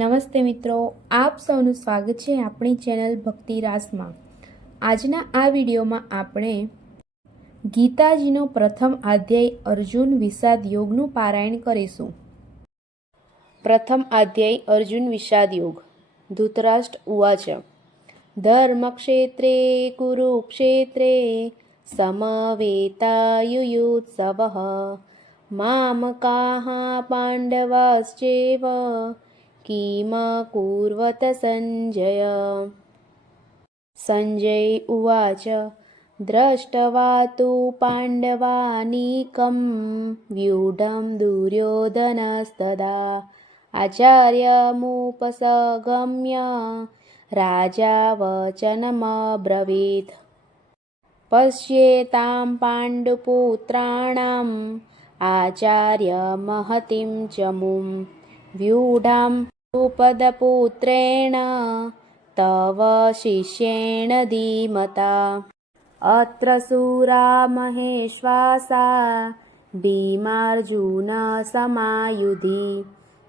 નમસ્તે મિત્રો, આપ સૌનું સ્વાગત છે આપણી ચેનલ ભક્તિ રાસમાં। આજના આ વિડીયોમાં આપણે ગીતાજીનો પ્રથમ અધ્યાય અર્જુન વિષાદ યોગનું પારાયણ કરીશું। પ્રથમ અધ્યાય અર્જુન વિષાદ યોગ। ધૃતરાષ્ટ્ર ઉવાચ ધર્મક્ષેત્રે કુરુક્ષેત્રે સમવેતાયુયુત્સવઃ મામકાઃ પાંડવાશ્ચૈવ કિમકુર્વત સંજય। સંજય ઉવાચ દ્રષ્ટવા તુ પાંડવાनीकं व्यूढं दुर्योधनस्तदा आचार्यमुपसगम्य राजा वचनमब्रवीत् पश्येतां पाण्डुपुत्राणाम् आचार्यमहतीं चमूं व्यूढां द्रुपदपुत्रेण तव शिष्येण धीमता। अत्र शूरा महेश्वासा भीमार्जुनसमायुधि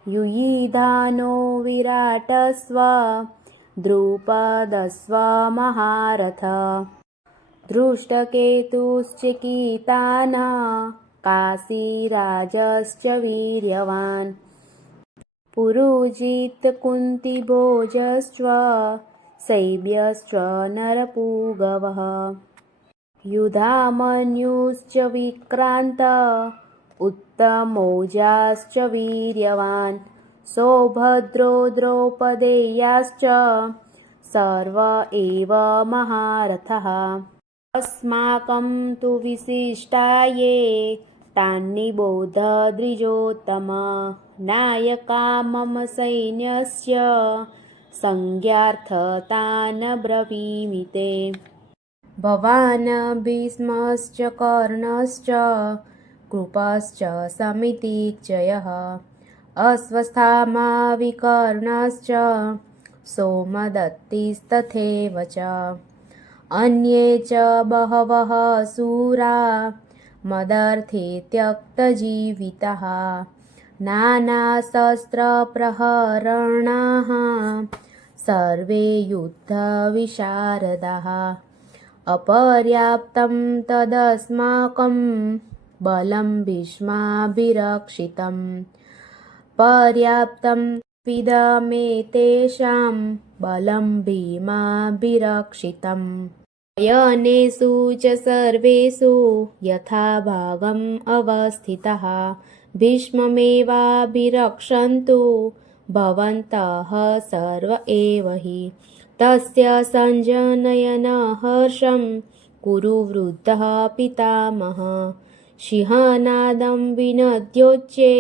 युयुधानो विराटस्व द्रुपदस्व महारथ धृष्टकेतुश्चिकितानः काशीराजश्च वीर्यवान् पुरुजित् कुन्तिभोजश्च शैब्यश्च नरपुंगवः युधामन्युश्च विक्रान्त उत्तमौजाश्च वीर्यवान् सौभद्रो द्रौपदेयाश्च सर्व एव महारथः। अस्माकं तु विशिष्टाये तान्निबोध द्विजोत्तम नायका मम सैन्यस्य संज्ञार्थतान् ब्रवीमि ते। भवान् भीष्मश्च कर्णश्च कृपश्च समितिञ्जयः अश्वत्थामा विकर्णश्च सोमदत्तिस्तथैव च अन्ये च बहवः शूरा मदर्थे त्यक्तजीविताः नानाशस्त्रप्रहरणाः सर्वे युद्धविशारदाः अपर्याप्तं तदस्माकं बलं भीष्माभिरक्षितं पर्याप्तं विदमेतेषां बलं भीमाभिरक्षितम्। यनेषु च सर्वेषु यथाभागम् अवस्थिताः भीष्ममेवाभिरक्षन्तु भवन्तः सर्व एव हि। तस्य सञ्जनयन हर्षं कुरु वृद्धः पितामहः सिंहनादं विनद्योच्चे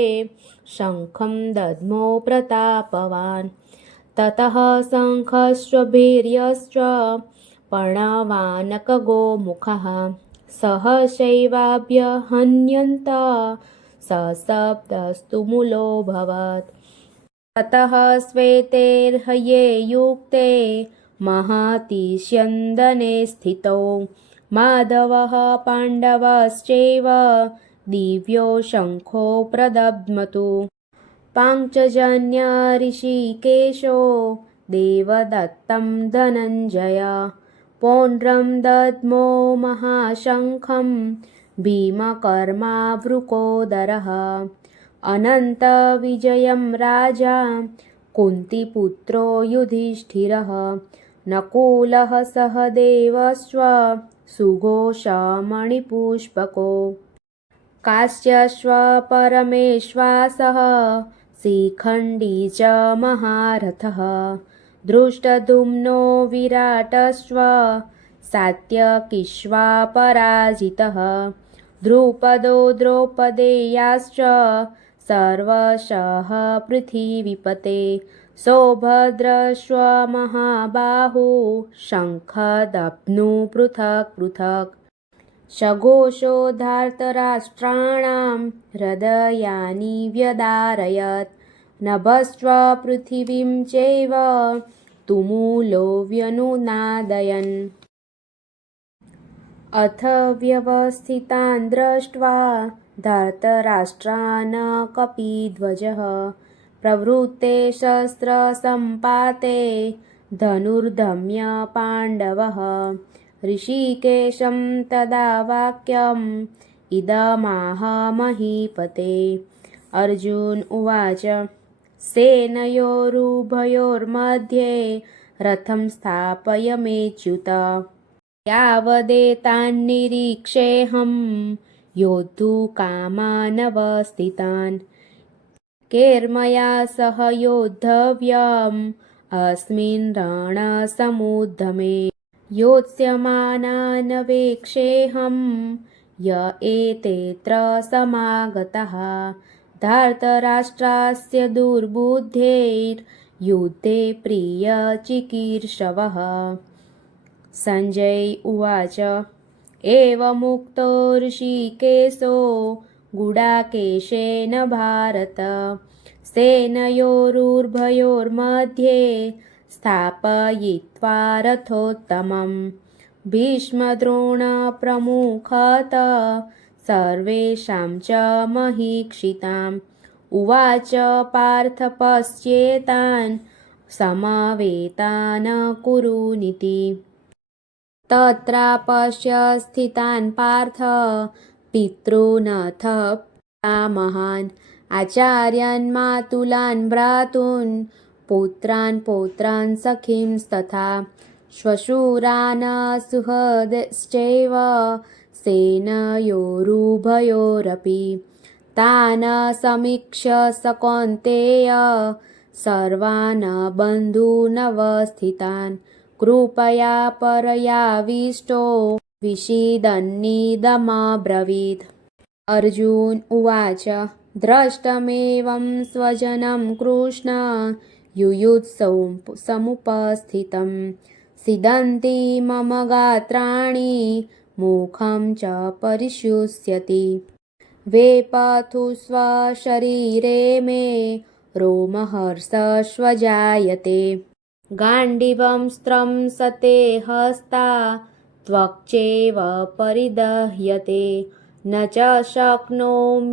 शङ्खं दद्मो प्रतापवान् ततः शङ्खश्च प्रणवानकगोमुखः सहसैवाभ्यहन्यन्त सशब्दस्तु मूलोऽभवत्। ततः श्वेतैर्हये युक्ते महति स्यन्दने स्थितौ माधवः पाण्डवश्चैव दिव्यो शङ्खो प्रदध्मतु पाञ्चजन्य ऋषिकेशो देवदत्तं धनञ्जय पौण्ड्रं दद्मो महाशङ्खं भीमकर्मावृकोदरः अनन्तविजयं राजा कुन्तीपुत्रो युधिष्ठिरः नकुलः सहदेवश्च सुघोषमणिपुष्पको काश्यश्व परमेश्वासः शिखण्डी च महारथः धृष्टद्युम्नो विराटश्च सात्यकिश्वापराजितः द्रुपदो द्रौपदेयाश्च सर्वशः पृथिवीपते सौभद्रश्च महाबाहु शङ्खदब्नु पृथक् पृथक् सघोषो धार्तराष्ट्राणां हृदयानि व्यदारयत् नभश्च पृथिवीं चैव तुमुलो व्यनुनादयन्। अथ व्यवस्थितान् दृष्ट्वा धृतराष्ट्रान् कपिध्वजः प्रवृत्ते शस्त्रसम्पाते धनुर्धम्य पाण्डवः ऋषिकेशं तदा वाक्यम् इदमाह महीपते। अर्जुन उवाच सेनयोरुभयोर्मध्ये रथं स्थापय मेच्युत यावदेतान्निरीक्षेऽहं योद्धुकामानवस्थितान् केर्मया सह योद्धव्यम् अस्मिन् रणसमुद्यमे योत्स्यमानानवेक्षेऽहं य एतेऽत्र समागताः धार्तराष्ट्रास्य दुर्बुद्धेर्युद्धे प्रियचिकीर्षवः। सञ्जय उवाच एवमुक्तो ऋषिकेशो गुडाकेशेन भारत सेनयोरुभयोर्मध्ये स्थापयित्वा रथोत्तमम् भीष्मद्रोणप्रमुखत सर्वेषां च महीक्षिताम् उवाच पार्थ पश्येतान् समवेतान् कुरुनिति तत्रापश्य स्थितान् पार्थ पितॄनथ पितामहान् आचार्यान् मातुलान् भ्रातॄन् पुत्रान् पौत्रान् सखींस्तथा श्वशुरान् सुहृदश्चैव सेनयोरुभयोरपि तान् समीक्ष्य स कौन्तेय सर्वान् बन्धूनवस्थितान् कृपया परयाविष्टो विषीदन्निदमब्रवीत्। अर्जुन उवाच दृष्टमेवं स्वजनं कृष्ण युयुत्सौ समुपस्थितं सीदन्ति मम गात्राणि मुखं च परिशुष्यति वेपथु स्वशरीरे मे रोमहर्षश्वजायते गाण्डीवं स्त्रंसते हस्ता त्वक्चैव परिदह्यते न च शक्नोम्यवस्थातुं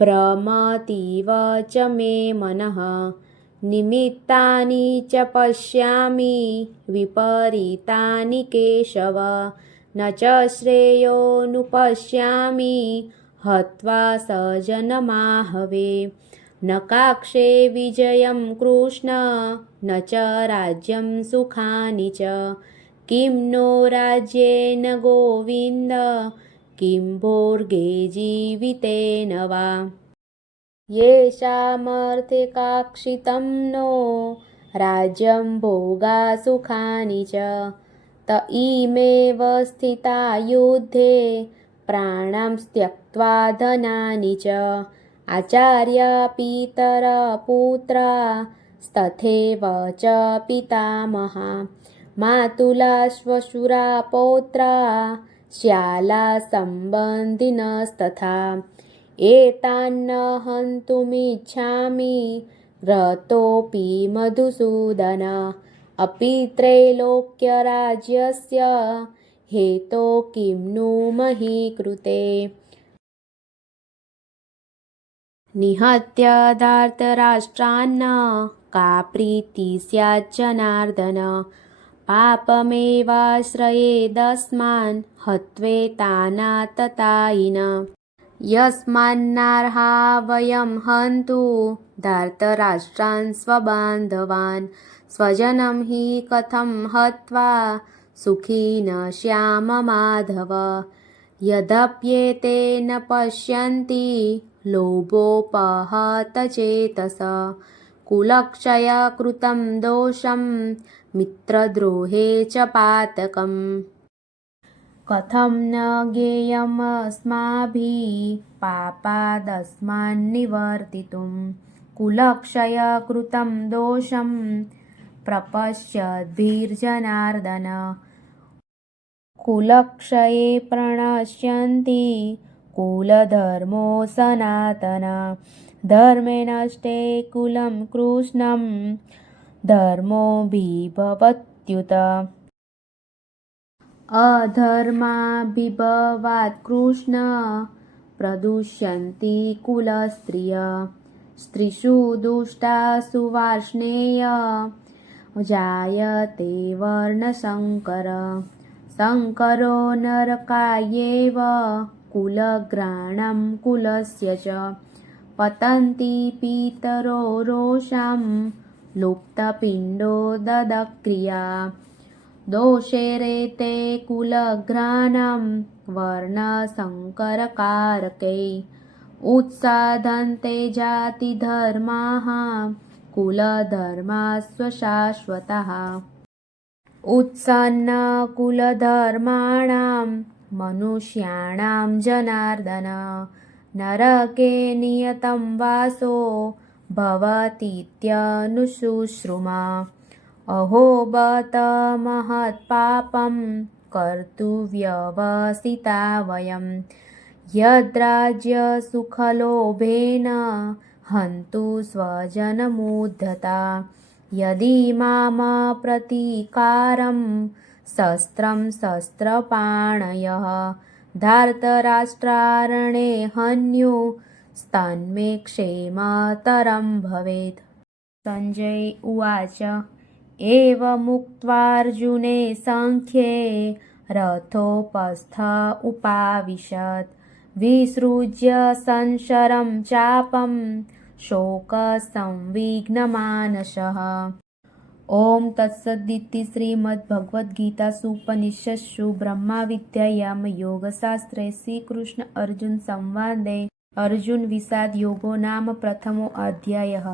भ्रमतीव च मे मनः निमित्तानि च पश्यामि विपरीतानि केशव न च श्रेयोनुपश्यामि हत्वा सजनमाहवे न काक्षे विजयं कृष्ण न च राज्यं सुखानि च किं नो राज्येन गोविन्द किं भोर्गे जीवितेन वा येषामर्थे काक्षितं नो राज्यं भोगा सुखानि च त इमेव स्थिता युद्धे प्राणां त्यक्त्वा धनानि च आचार्य पितर पुत्रा तथैव च पितामहा मातुला श्वशुरा पौत्रा श्याला सम्बन्धिनस्तथा एतान्न हन्तुमिच्छामि रतोऽपि मधुसूदन अपि त्रैलोक्यराज्यस्य हेतो किं नु मही कृते निहत्य धार्तराष्ट्रान्न का प्रीतिः स्यात् जनार्दन पापमेवाश्रयेदस्मान् हत्वेतानाततायिन यस्मान्नार्हा वयं हन्तु धार्तराष्ट्रान् स्वबान्धवान् स्वजनं हि कथं हत्वा सुखी न श्याम माधव यद्यप्येते न पश्यन्ति लोभोपहतचेतस कुलक्षयकृतं दोषं मित्रद्रोहे च पातकम् कथं न ज्ञेयमस्माभिः पापादस्मान्निवर्तितुं कुलक्षयकृतं दोषं प्रपश्यद्भिर्जनार्दन कुलक्षये प्रणश्यन्ति कुलधर्मो सनातन धर्मे नष्टे कुलं कृष्णं धर्मो विभवत्युत अधर्माभिभवात् कृष्ण प्रदुष्यन्ति कुलस्त्रिय स्त्रीषु दुष्टासु वार्ष्णेय जायते वर्णशङ्कर शङ्करो नरकायेव कुलघ्राणं कुलस्य च पतन्ति पितरो रोषां लुप्तपिण्डो ददक्रिया दोषेरेते कुलघ्राणं वर्णशङ्करकारकै उत्साधन्ते जातिधर्माः कुलधर्मास्वशाश्वतः उत्सन्नकुलधर्माणां मनुष्याणां जनार्दन नरके नियतं वासो भवतीत्यनुशुश्रुमा अहो बत महत्पापं कर्तुव्यवसिता वयं यद्राज्यसुखलोभेन हन्तु स्वजनमुद्धता यदि माम प्रतीकारं शस्त्रं शस्त्रपाणयः धार्तराष्ट्रारणे हन्यु स्तन्मे क्षेमतरं भवेत्। संजय उवाच एवमुक्त्वार्जुने सङ्ख्ये रथोपस्थ उपाविशत् विसृज्य संशरं चापं शोकसंविघ्नमानसः। ओम तत्सदिति श्रीमद्भगवद्गीतासूपनिषत्सु ब्रह्मविद्यायां योगशास्त्रे श्रीकृष्ण अर्जुन संवादे अर्जुन विषाद योगो नाम प्रथमो अध्यायः।